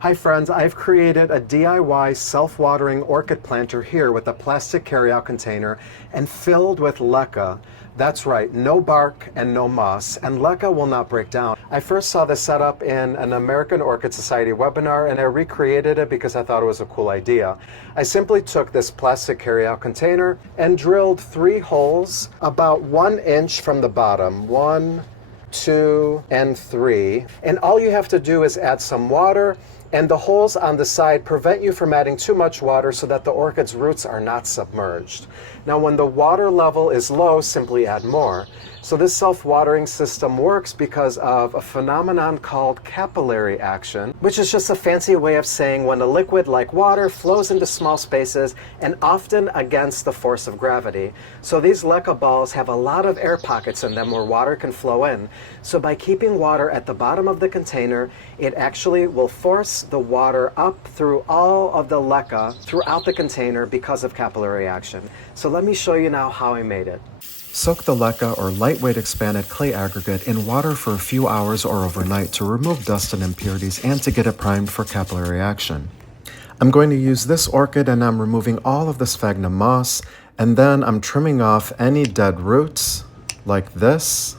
Hi friends, I've created a DIY self-watering orchid planter here with a plastic carryout container and filled with LECA. That's right, no bark and no moss, and LECA will not break down. I first saw this setup in an American Orchid Society webinar and I recreated it because I thought it was a cool idea. I simply took this plastic carryout container and drilled 3 holes about 1 inch from the bottom. 1, 2, and 3. And all you have to do is add some water, and the holes on the side prevent you from adding too much water so that the orchid's roots are not submerged. Now when the water level is low, simply add more. So this self-watering system works because of a phenomenon called capillary action, which is just a fancy way of saying when a liquid like water flows into small spaces and often against the force of gravity. So these LECA balls have a lot of air pockets in them where water can flow in. So by keeping water at the bottom of the container, it actually will force the water up through all of the LECA throughout the container because of capillary action. So let me show you now how I made it. Soak the LECA or lightweight expanded clay aggregate in water for a few hours or overnight to remove dust and impurities and to get it primed for capillary action. I'm going to use this orchid and I'm removing all of the sphagnum moss, and then I'm trimming off any dead roots like this.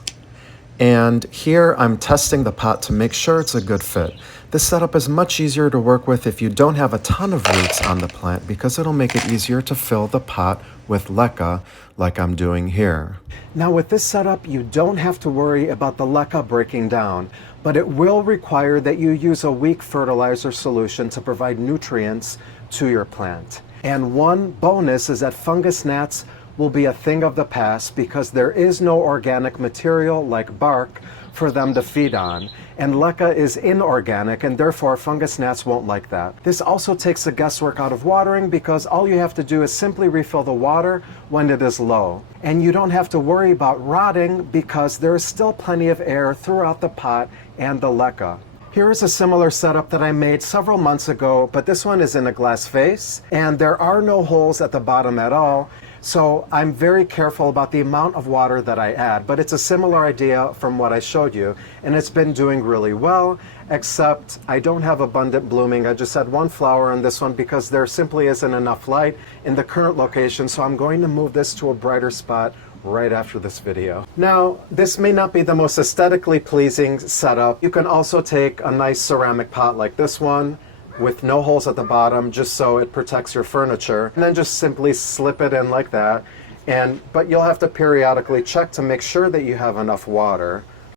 And here I'm testing the pot to make sure it's a good fit. This setup is much easier to work with if you don't have a ton of roots on the plant because it'll make it easier to fill the pot with LECA like I'm doing here. Now with this setup, you don't have to worry about the LECA breaking down, but it will require that you use a weak fertilizer solution to provide nutrients to your plant. And one bonus is that fungus gnats will be a thing of the past because there is no organic material like bark for them to feed on. And LECA is inorganic and therefore fungus gnats won't like that. This also takes the guesswork out of watering because all you have to do is simply refill the water when it is low. And you don't have to worry about rotting because there is still plenty of air throughout the pot and the LECA. Here is a similar setup that I made several months ago, but this one is in a glass vase and there are no holes at the bottom at all. So I'm very careful about the amount of water that I add, but it's a similar idea from what I showed you, and it's been doing really well, except I don't have abundant blooming. I just had 1 flower in this one because there simply isn't enough light in the current location, so I'm going to move this to a brighter spot right after this video. Now, this may not be the most aesthetically pleasing setup. You can also take a nice ceramic pot like this one, with no holes at the bottom, just so it protects your furniture, and then just simply slip it in like that. But you'll have to periodically check to make sure that you have enough water.